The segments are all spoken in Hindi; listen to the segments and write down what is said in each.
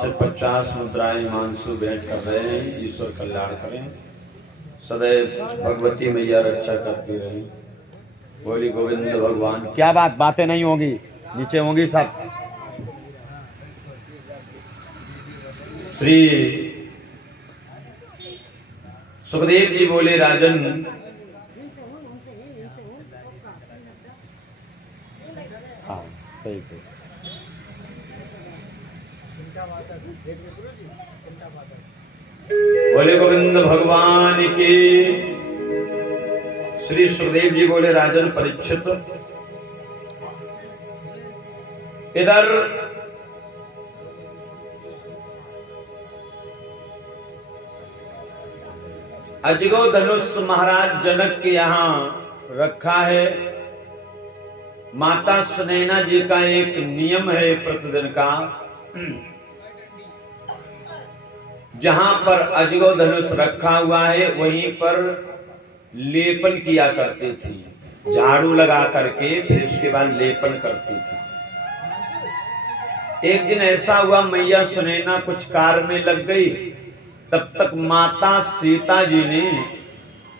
से 50 मुद्राएं हिमांशु भेंट कर रहे हैं। ईश्वर कल्याण करें, सदैव भगवती मैया रक्षा करती रही। बोली गोविंद भगवान। क्या बातें नहीं होगी, नीचे होंगी सब। श्री सुखदेव जी बोले राजन, हाँ सही है। बोले गोविंद भगवान की। श्री सुखदेव जी बोले राजन परीक्षित, इधर अजगो धनुष महाराज जनक के यहाँ रखा है। माता सुनैना जी का एक नियम है प्रतिदिन का, जहां पर अजगो धनुष रखा हुआ है वहीं पर लेपन किया करती थी। झाड़ू लगा करके फिर इसके बाद लेपन करती थी। एक दिन ऐसा हुआ, मैया सुनैना कुछ कार्य में लग गई, तब तक माता सीता जी ने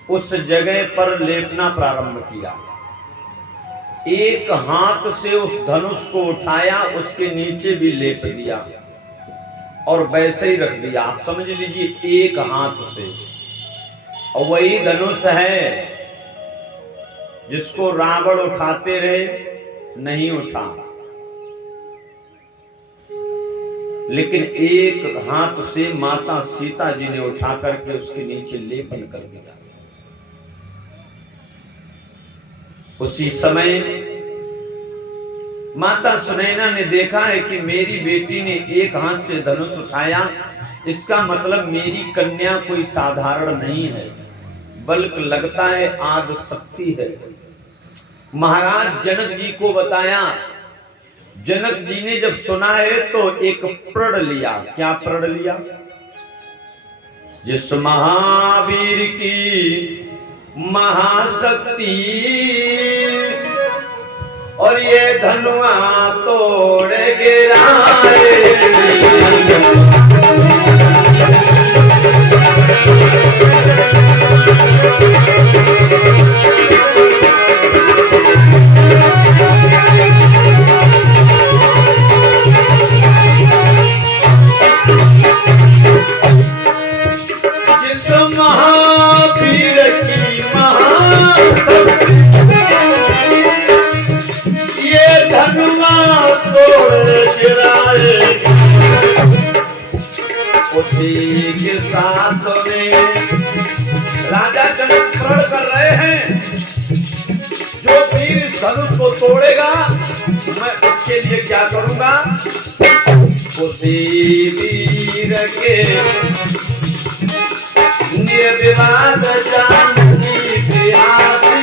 उस जगह पर लेपना प्रारंभ किया। एक हाथ से उस धनुष को उठाया, उसके नीचे भी लेप दिया और वैसे ही रख दिया। आप समझ लीजिए एक हाथ से। और वही धनुष है जिसको रावण उठाते रहे, नहीं उठा, लेकिन एक हाथ से माता सीता जी ने उठा करके उसके नीचे लेपन कर दिया। उसी समय माता सुनैना ने देखा है कि मेरी बेटी ने एक हाथ से धनुष उठाया, इसका मतलब मेरी कन्या कोई साधारण नहीं है, बल्कि लगता है आदि शक्ति है। महाराज जनक जी को बताया। जनक जी ने जब सुना है तो एक प्रण लिया। क्या प्रण लिया? जिस महावीर की महाशक्ति और ये धनुआ तोड़ गिराए, जिस महावीर की महाशक्ति उसी के साथ में राजा जनक प्रण कर रहे हैं, जो वीर इस धनुष को तोड़ेगा मैं उसके लिए क्या करूंगा। उसी वीर के निर्विवाद जानकी बिहारी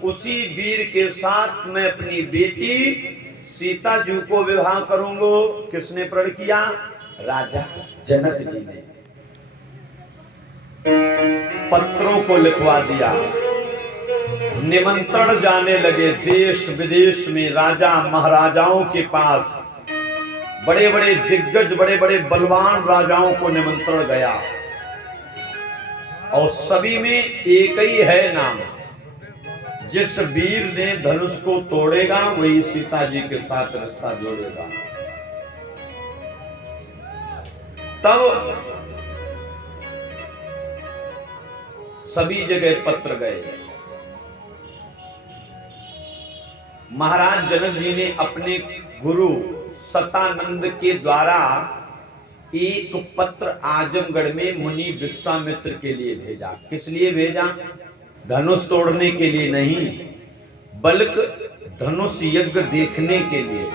उसी वीर के साथ मैं अपनी बेटी सीता जी को विवाह करूंगा। किसने प्रण किया? राजा जनक जी ने पत्रों को लिखवा दिया, निमंत्रण जाने लगे देश विदेश में। राजा महाराजाओं के पास बड़े बड़े दिग्गज, बड़े बड़े बलवान राजाओं को निमंत्रण गया और सभी में एक ही है नाम, जिस वीर ने धनुष को तोड़ेगा वही सीता जी के साथ रिश्ता जोड़ेगा। तब सभी जगह पत्र गए। महाराज जनक जी ने अपने गुरु सतानंद के द्वारा एक पत्र आजमगढ़ में मुनि विश्वामित्र के लिए भेजा। किस लिए भेजा? धनुष तोड़ने के लिए नहीं, बल्कि धनुष यज्ञ देखने के लिए।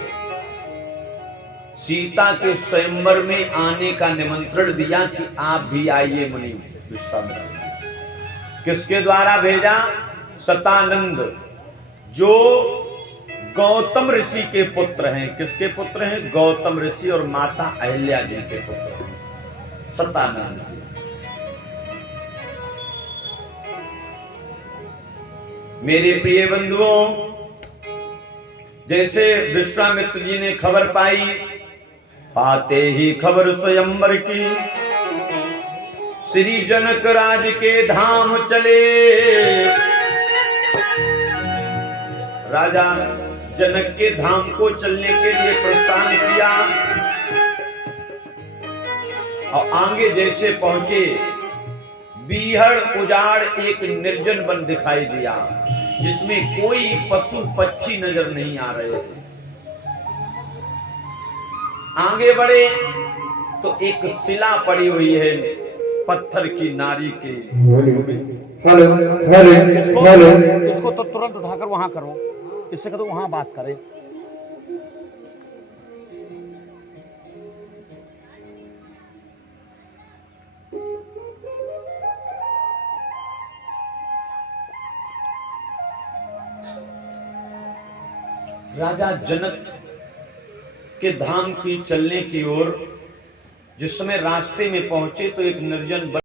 सीता के स्वयंवर में आने का निमंत्रण दिया कि आप भी आइए मुनि विश्वामित्र। किसके द्वारा भेजा? सतानंद, जो गौतम ऋषि के पुत्र हैं। किसके पुत्र हैं? गौतम ऋषि और माता अहिल्या जी के पुत्र हैं सतानंद जी। मेरे प्रिय बंधुओं, जैसे विश्वामित्र जी ने खबर पाई, पाते ही खबर स्वयंवर की, श्री जनक राज के धाम चले। राजा जनक के धाम को चलने के लिए प्रस्थान किया और आगे जैसे पहुंचे, बीहड़ उजाड़ एक निर्जन वन दिखाई दिया, जिसमें कोई पशु पक्षी नजर नहीं आ रहे थे। आगे बढ़े तो एक शिला पड़ी हुई है पत्थर की नारी के। इसको तो तुरंत उठाकर वहां करो, इससे करो वहां बात करे। राजा जनक के धाम की चलने की ओर जिस समय रास्ते में पहुंचे तो एक निर्जन